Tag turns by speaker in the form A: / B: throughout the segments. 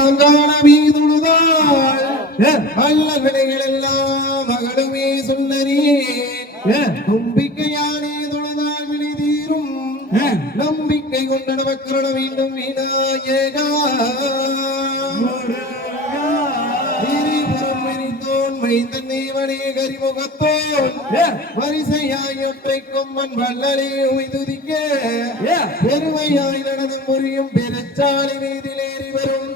A: அங்காளமே தொழுதாள். அல்ல வினைகள் எல்லாம் மகளுமே சொன்னரே நம்பிக்கையானே தொழுதால் வினை தீரும் நம்பிக்கை கொண்ட நமக்கருட வேண்டும் விநாயகா திரிபுரம் மைந்தன் தேவனே கரிமுகத்தோன் வரிசையாய் ஒற்றை கொம்மன் வல்லலே உய்துதிக்க பெருமையாய் நடனம் புரியும் பெருச்சாலை மீதிலேறி வரும்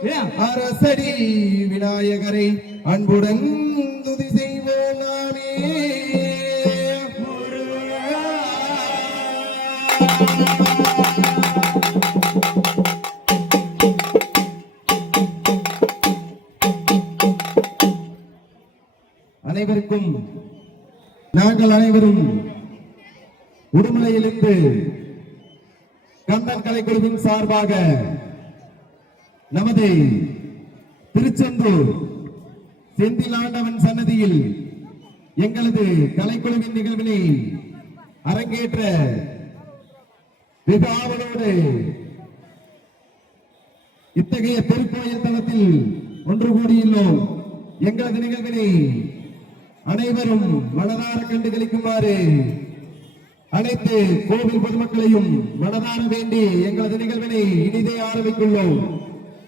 A: அரசடி விநாயகரை அன்புடன் துதி அனைவருக்கும் நாங்கள் அனைவரும் உடுமலையிலிருந்து கந்தன் கலைக்குழுவின் சார்பாக நமது திருச்செந்தூர் செந்திலாண்டவன் சன்னதியில் எங்களது கலைக்குழுவின் நிகழ்வினை அரங்கேற்ற வெகு ஆவலோடு இத்தகைய திருக்கோயில் தளத்தில் ஒன்று கூடியுள்ளோம். எங்களது நிகழ்வினை அனைவரும் மனதார கண்டு களிக்குமாறு அனைத்து கோவில் பொதுமக்களையும் மனதார வேண்டி எங்களது நிகழ்வினை இனிதே ஆரம்பித்துள்ளோம்.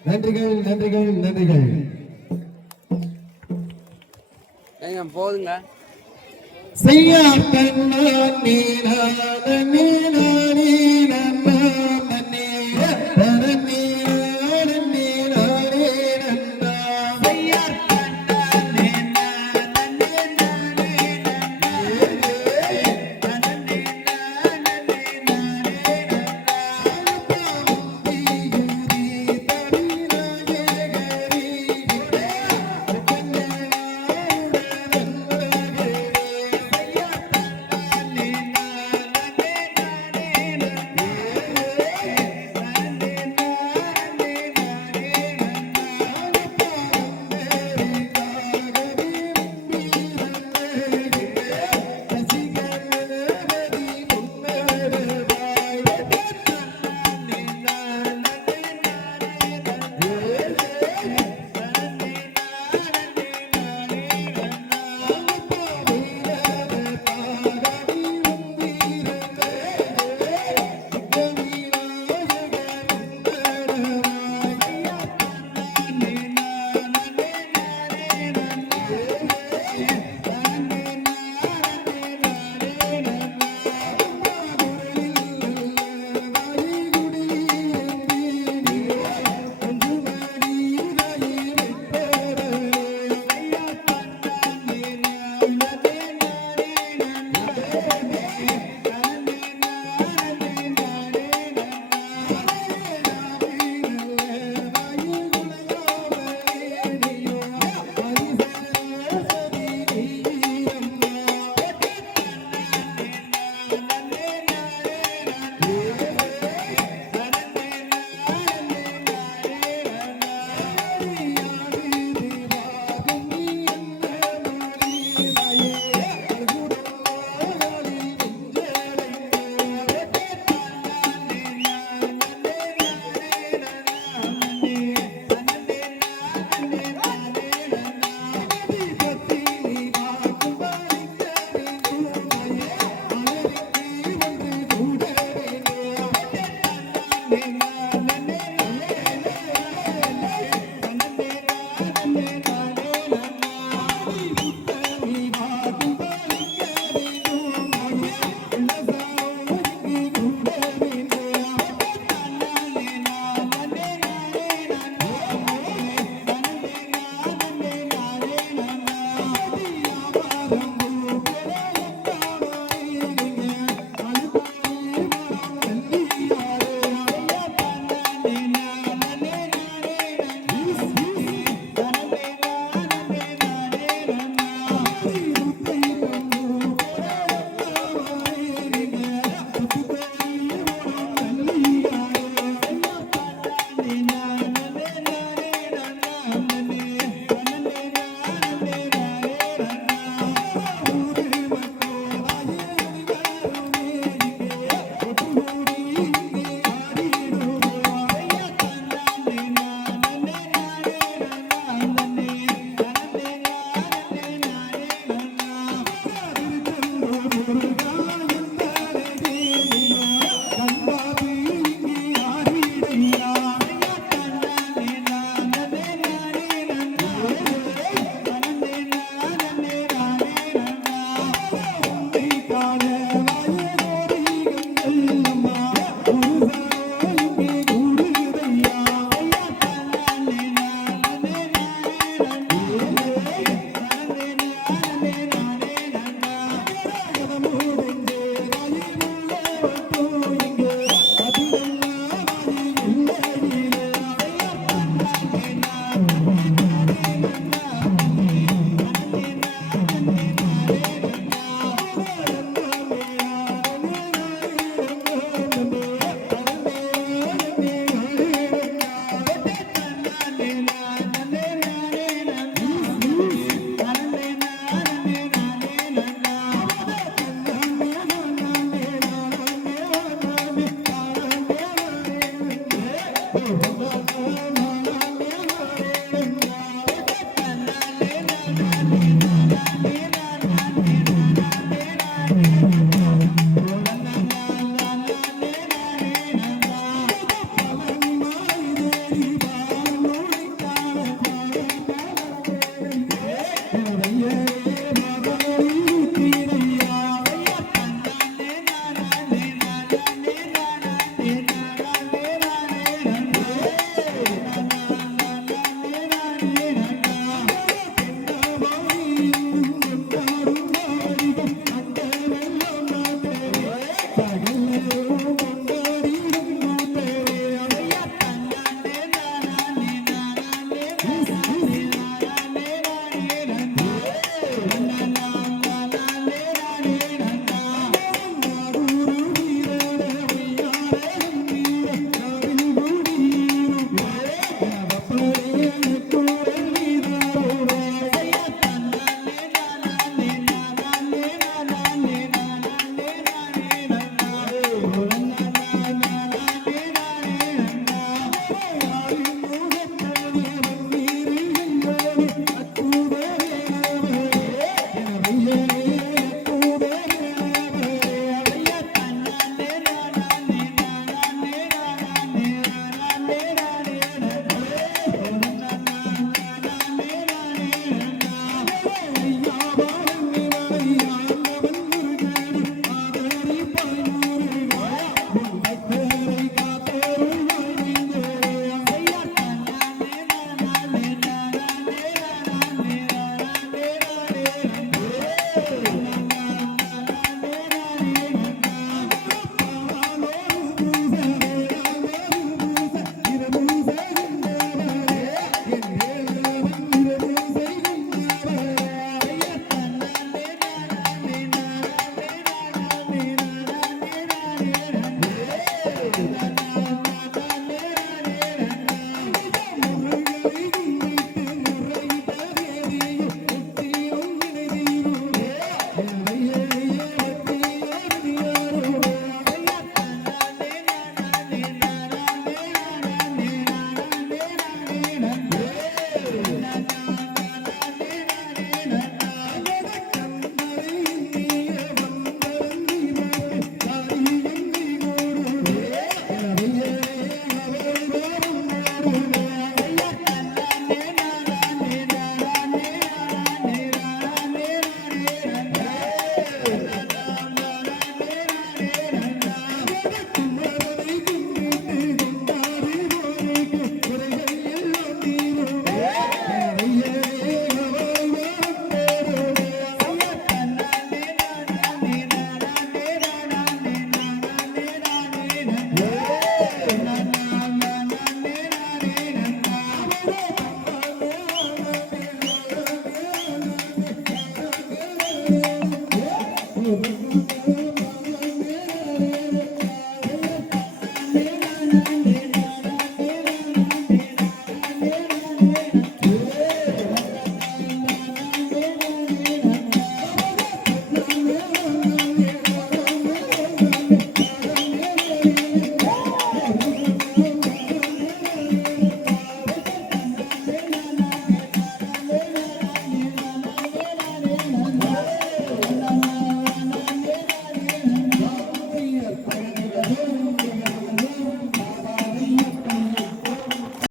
A: நன்றிகள் நன்றிகள் நன்றிகள்.
B: போதுங்க.
A: செய்யாட்டன் நான் நீ நான் நீ நான் நீ நான்